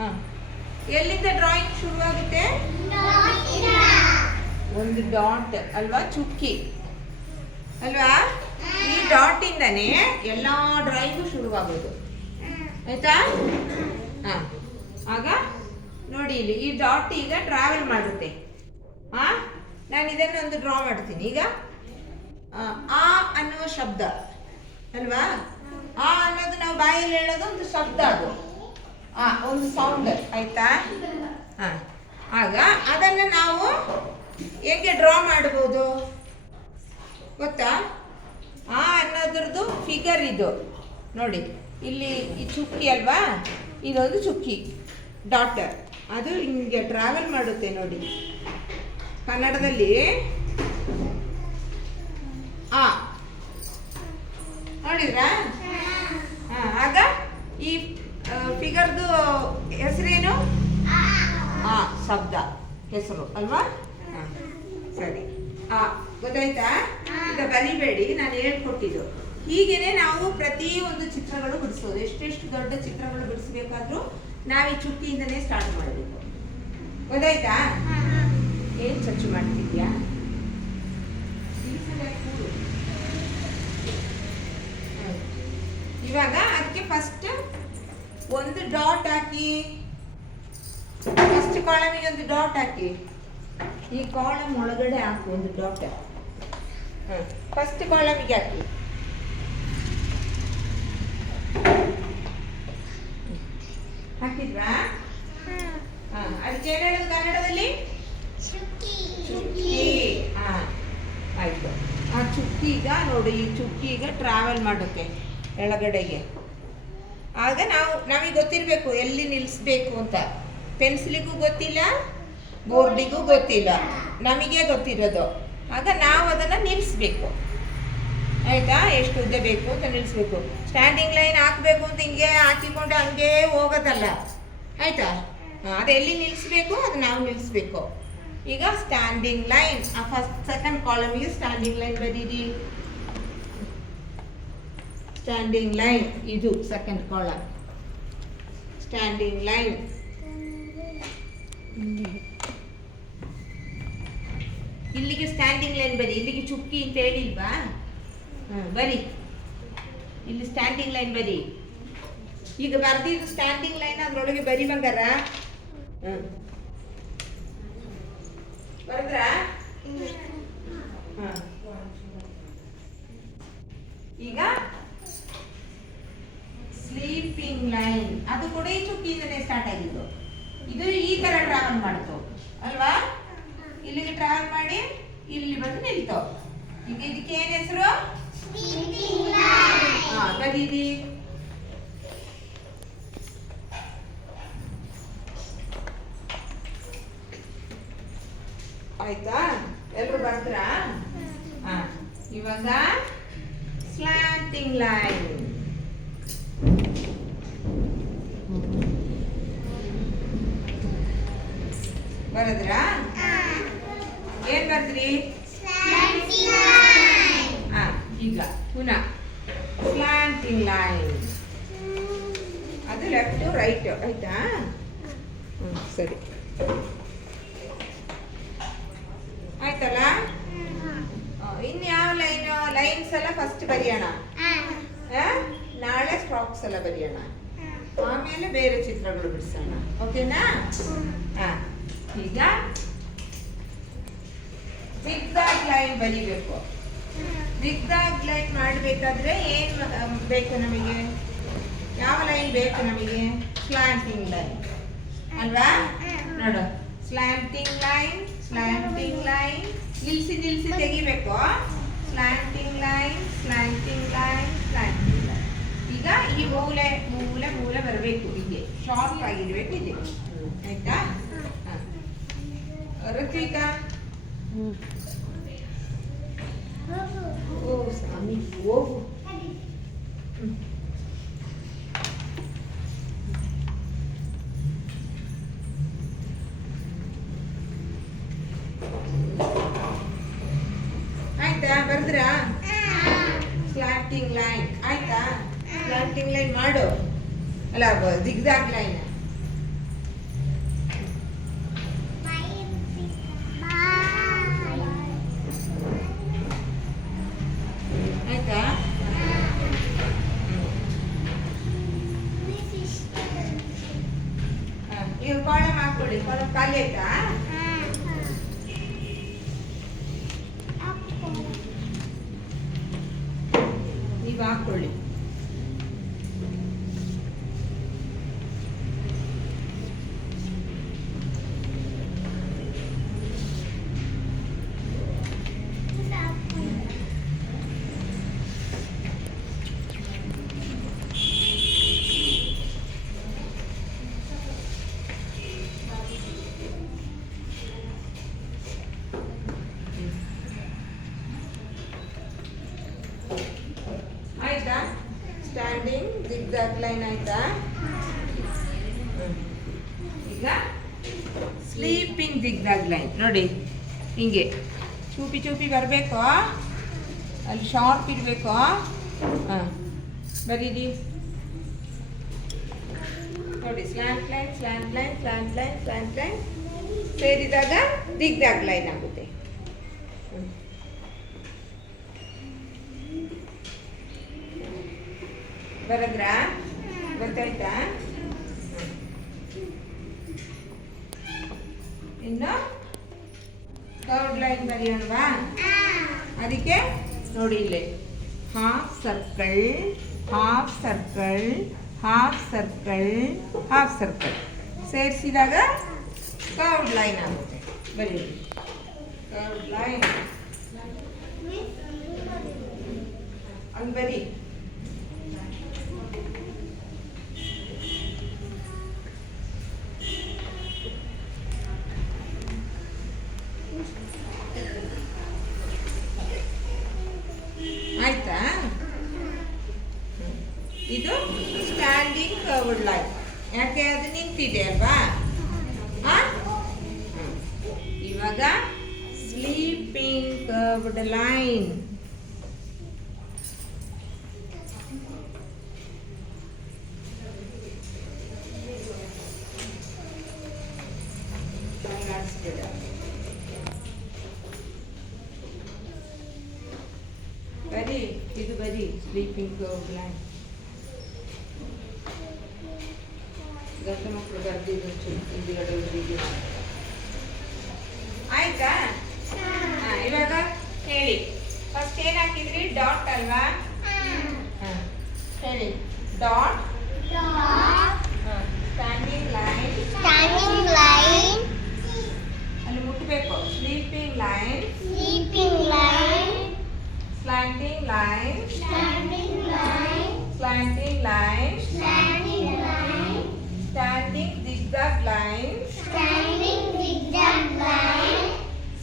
ಹಾಂ, ಎಲ್ಲಿಂದ ಡ್ರಾಯಿಂಗ್ ಶುರುವಾಗುತ್ತೆ? ಒಂದು ಡಾಟ್ ಅಲ್ವಾ, ಚುಕ್ಕಿ ಅಲ್ವಾ? ಈ ಡಾಟ್ ಇಂದನೇ ಎಲ್ಲ ಡ್ರಾಯಿಂಗು ಶುರುವಾಗೋದು, ಆಯ್ತಾ? ಹಾಂ, ಆಗ ನೋಡಿ ಇಲ್ಲಿ ಈ ಡಾಟ್ ಈಗ ಟ್ರಾವೆಲ್ ಮಾಡುತ್ತೆ. ಹಾಂ, ನಾನು ಇದನ್ನೊಂದು ಡ್ರಾ ಮಾಡ್ತೀನಿ ಈಗ. ಆ ಅನ್ನುವ ಶಬ್ದ ಅಲ್ವಾ? ಆ ಅನ್ನೋದು ನಾವು ಬಾಯಲ್ಲಿ ಹೇಳೋದು ಒಂದು ಶಬ್ದ, ಅದು ಒಂದು ಸೌಂಡ್, ಆಯ್ತಾ? ಹಾಂ, ಆಗ ಅದನ್ನು ನಾವು ಹೇಗೆ ಡ್ರಾ ಮಾಡ್ಬೋದು ಗೊತ್ತಾ? ಆ ಅನ್ನೋದ್ರದ್ದು ಫಿಗರ್ ಇದು ನೋಡಿ. ಇಲ್ಲಿ ಈ ಚುಕ್ಕಿ ಅಲ್ವಾ, ಇದೊಂದು ಚುಕ್ಕಿ ಡಾಟ್, ಅದು ಹಿಂಗೆ ಟ್ರಾವೆಲ್ ಮಾಡುತ್ತೆ ನೋಡಿ. ಕನ್ನಡದಲ್ಲಿ ಆ ನೋಡಿದ್ರಾ? ಹಾಂ, ಆಗ ಈ ಫಿಗರ್ದು ಹೆಸರೇನು? ಆ ಶಬ್ದ ಹೆಸರು ಅಲ್ವಾ? ಹಾಂ, ಸರಿ. ಗೊತ್ತಾಯ್ತಾ? ಈಗ ಬರಿಬೇಡಿ, ನಾನು ಹೇಳ್ಕೊಟ್ಟಿದ್ದು. ಹೀಗೇನೆ ನಾವು ಪ್ರತಿಯೊಂದು ಚಿತ್ರಗಳು ಬಿಡಿಸೋದು. ಎಷ್ಟೆಷ್ಟು ದೊಡ್ಡ ಚಿತ್ರಗಳು ಬಿಡಿಸ್ಬೇಕಾದ್ರೂ ನಾವು ಈ ಚುಕ್ಕಿಯಿಂದನೇ ಸ್ಟಾರ್ಟ್ ಮಾಡಬೇಕು. ಗೊತ್ತಾಯ್ತಾ? ಏನು ಚರ್ಚೆ ಮಾಡ್ತಿದ್ಯಾ? ಇವಾಗ ಅದಕ್ಕೆ ಫಸ್ಟ್ ಒಂದು ಡಾಟ್ ಹಾಕಿ, ಫಸ್ಟ್ ಕಾಲಮಿಗೆ ಒಂದು ಡಾಟ್ ಹಾಕಿ, ಈ ಕಾಲಮ್ ಒಳಗಡೆ ಹಾಕಿ ಒಂದು ಡಾಟ್. ಫಸ್ಟ್ ಕಾಲಮಿಗೆ ಹಾಕಿ, ಹಾಕಿದ್ವಾ? ಅದಕ್ಕೆ ಏನು ಹೇಳೋದು ಕನ್ನಡದಲ್ಲಿ? ಚುಕ್ಕಿ. ಆಯ್ತು. ಆ ಚುಕ್ಕಿ ಈಗ ನೋಡಿ, ಈ ಚುಕ್ಕಿ ಈಗ ಟ್ರಾವೆಲ್ ಮಾಡುತ್ತೆ ಎಳಗಡೆಗೆ. ಆಗ ನಮಗೆ ಗೊತ್ತಿರಬೇಕು ಎಲ್ಲಿ ನಿಲ್ಲಿಸ್ಬೇಕು ಅಂತ. ಪೆನ್ಸಿಲಿಗೂ ಗೊತ್ತಿಲ್ಲ, ಬೋರ್ಡಿಗೂ ಗೊತ್ತಿಲ್ಲ, ನಮಗೆ ಗೊತ್ತಿರೋದು. ಆಗ ನಾವು ಅದನ್ನು ನಿಲ್ಲಿಸ್ಬೇಕು, ಆಯಿತಾ? ಎಷ್ಟು ಉದ್ದ ಬೇಕು ಅಂತ ನಿಲ್ಲಿಸ್ಬೇಕು. ಸ್ಟ್ಯಾಂಡಿಂಗ್ ಲೈನ್ ಹಾಕಬೇಕು ಅಂತ ಹಿಂಗೆ ಹಾಕಿಕೊಂಡು ಹಂಗೆ ಹೋಗೋದಲ್ಲ, ಆಯಿತಾ? ಅದು ಎಲ್ಲಿ ನಿಲ್ಲಿಸ್ಬೇಕು ಅದು ನಾವು ನಿಲ್ಲಿಸ್ಬೇಕು. ಈಗ ಸ್ಟ್ಯಾಂಡಿಂಗ್ ಲೈನ್, ಆ ಫಸ್ಟ್ ಸೆಕೆಂಡ್ ಕಾಲಮಿಗೆ ಸ್ಟ್ಯಾಂಡಿಂಗ್ ಲೈನ್ ಬರೀರಿ. ಸ್ಟ್ಯಾಂಡಿಂಗ್ ಲೈನ್ ಇದು ಸೆಕೆಂಡ್ ಕಾಲಮ್, ಸ್ಟ್ಯಾಂಡಿಂಗ್ ಲೈನ್. ಇಲ್ಲಿಗೆ ಸ್ಟ್ಯಾಂಡಿಂಗ್ ಲೈನ್ ಬರಿ, ಇಲ್ಲಿಗೆ ಚುಕ್ಕಿ ಅಂತ ಹೇಳಿಲ್ವಾ? ಬರಿ, ಇಲ್ಲಿ ಸ್ಟ್ಯಾಂಡಿಂಗ್ ಲೈನ್ ಬರಿ. ಈಗ ಬರ್ದಿದ್ದು ಸ್ಟ್ಯಾಂಡಿಂಗ್ ಲೈನ್, ಅದ್ರೊಳಗೆ ಬರಿ ಬಂಗಾರ. ಬರದ್ರಾ? ಈಗ ಸ್ಲೀಪಿಂಗ್ ಲೈನ್, ಅದು ಕೂಡ ಈ ಚುಕ್ಕಿಯಿಂದನೇ ಸ್ಟಾರ್ಟ್ ಆಗಿದ್ದು. ಇದು ಈ ತರ ಟ್ರಾವೆಲ್ ಮಾಡ್ತು ಅಲ್ವಾ? ಇಲ್ಲಿಗೆ ಟ್ರಾವೆಲ್ ಮಾಡಿ ಇಲ್ಲಿ ಬಂದು ನಿಲ್ತು. ಈಗ ಇದಕ್ಕೆ ಏನ್ ಹೆಸರು? ಬರೀರಿ. ಆಯ್ತಾ? ಎಲ್ಲರೂ ಬರ್ದ್ರಾ? ಇವಾಗ ಸ್ಲ್ಯಾಂಟಿಂಗ್ ಲೈನ್. ಬರದ್ರಾ? ಏನ್ ಬರ್ದ್ರಿ? ಈಗ ಪುನಃ ಸ್ಲ್ಯಾಂಟಿಂಗ್ ಲೈನ್, ಅದು ಲೆಫ್ಟ್ ರೈಟ್, ಆಯ್ತಾ? ಸರಿ, ಆಯ್ತಲ್ಲ? ಇನ್ಯಾವ ಲೈನ್ಸ್ ಎಲ್ಲ ಫಸ್ಟ್ ಬರೆಯೋಣ, ನಾಳೆ ಸ್ಟ್ರೋಕ್ಸ್ ಎಲ್ಲ ಬರೆಯೋಣ, ಆಮೇಲೆ ಬೇರೆ ಚಿತ್ರಗಳು ಬಿಡಿಸೋಣ, ಓಕೆನಾ? ಈಗ ಜಿಗ್ಜಾಗ್ ಲೈನ್ ಬರೀಬೇಕು. ಜಿಗ್ಜಾಗ್ ಲೈನ್ ಮಾಡಬೇಕಾದ್ರೆ ಏನು ಬೇಕು ನಮಗೆ? ಯಾವ ಲೈನ್ ಬೇಕು ನಮಗೆ? ಸ್ಲ್ಯಾಂಟಿಂಗ್ ಲೈನ್ ಅಲ್ವಾ? ನೋಡು, ಸ್ಲ್ಯಾಂಟಿಂಗ್ ಲೈನ್, ಸ್ಲ್ಯಾಂಟಿಂಗ್ ಲೈನ್, ನಿಲ್ಸಿ ನಿಲ್ಸಿ ತೆಗಿಬೇಕು. Slanting line, slanting line, slanting line. ಈಗ ಈ ಮೂಲೆ ಮೂಲೆ ಮೂಲೆ ಬರಬೇಕು, ಹೀಗೆ ಶಾರ್ಪ್ ಆಗಿರ್ಬೇಕು ಇದೆ, ಆಯ್ತಾ? ಋತ್ವಿಕಾ, ಓ ಸ್ವಾಮಿ ಹೋಗು. ಆಯ್ತಾ? ಬರ್ದ್ರಾ? ಸ್ಲ್ಯಾಂಟಿಂಗ್ ಲೈನ್ ಆಯ್ತಾ? ಸ್ಲ್ಯಾಂಟಿಂಗ್ ಲೈನ್ ಮಾಡು, ಅಲ್ಲ ಜಿಗ್ಜಾಗ್ ಲೈನ್. ಒಂದು ಕಾಲಮ್ ಹಾಕೊಳ್ಳಿ. ಕಾಲಮ್ ಖಾಲಿ ಆಯ್ತಾ? ನೀವು ಹಾಕೊಳ್ಳಿ. ಆಯ್ತಾ? ಸ್ಟ್ಯಾಂಡಿಂಗ್ ಜಿಗ್ಜಾಗ್ ಲೈನ್ ಆಯ್ತಾ? ಈಗ ಸ್ಲೀಪಿಂಗ್ ಜಿಗ್ಜಾಗ್ ಲೈನ್ ನೋಡಿ, ಹಿಂಗೆ ಚೂಪಿ ಚೂಪಿ ಬರಬೇಕು, ಅಲ್ಲಿ ಶಾರ್ಪ್ ಇರಬೇಕು. ಹಾಂ, ಬರೀರಿ ನೋಡಿ. Slant line, slant line, slant line, slant line ಸೇರಿದಾಗ ಜಿಗ್ಜಾಗ್ ಲೈನ್ ಆಗುತ್ತೆ. ಬರದ್ರಾ? ಗೊತ್ತಾಯ್ತಾ? ಇನ್ನು ಕರ್ವ್ ಲೈನ್ ಬರೆಯೋಣವಾ? ಅದಕ್ಕೆ ನೋಡಿ ಇಲ್ಲಿ half circle, half circle, half circle, half circle ಸೇರಿಸಿದಾಗ ಕರ್ವ್ ಲೈನ್ ಆಗುತ್ತೆ. ಬರೀರಿ ಕರ್ವ್ ಲೈನ್ ಅಲ್ಲಿ ಬರೀ. ಆಯ್ತಾ? ಇದು ಸ್ಟ್ಯಾಂಡಿಂಗ್ ಕರ್ವ್ಡ್ ಲೈನ್. ಯಾಕೆ? ಅದು ನಿಂತಿದೆ ಅಲ್ವಾ? ಇವಾಗ ಸ್ಲೀಪಿಂಗ್ ಕರ್ವ್ಡ್ ಲೈನ್. ಬರೀ ಇದು ಬರೀ ಸ್ಲೀಪಿಂಗ್ ಕರ್ವ್ಡ್ ಲೈನ್. ಗಂಡು ಮಕ್ಕಳು ಬರ್ದಿದ್ದು ಹಿಂದಿಗಡೆ ಹುಡುಗಿ. ಆಯ್ತಾ? ಹಾಂ, ಇವಾಗ ಹೇಳಿ. ಫಸ್ಟ್ ಏನು ಹಾಕಿದ್ರಿ? ಡಾಟ್ ಅಲ್ವಾ? ಹಾಂ, ಹೇಳಿ. Dot, standing line, standing line, ಅಲ್ಲಿ ಮುಟ್ಟಬೇಕು. Sleeping line, sleeping line, slanting line, standing line, slanting line, standing line, standing zigzag line, standing zigzag line,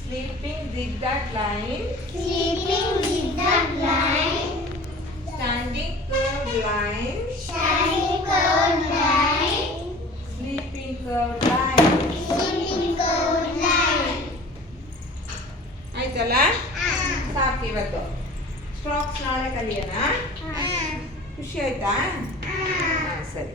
sleeping zigzag line, sleeping zigzag line, standing curved line, standing curved line, sleeping curved line. Sleeping curved line. ಆಯ್ತಲ್ಲ? ಸಾಕು ಇವತ್ತು. Strokes ನಾಳೆ ಕಲಿಯೋಣ. ಖುಷಿ ಆಯ್ತಾ? ಹಾಂ, ಸರಿ.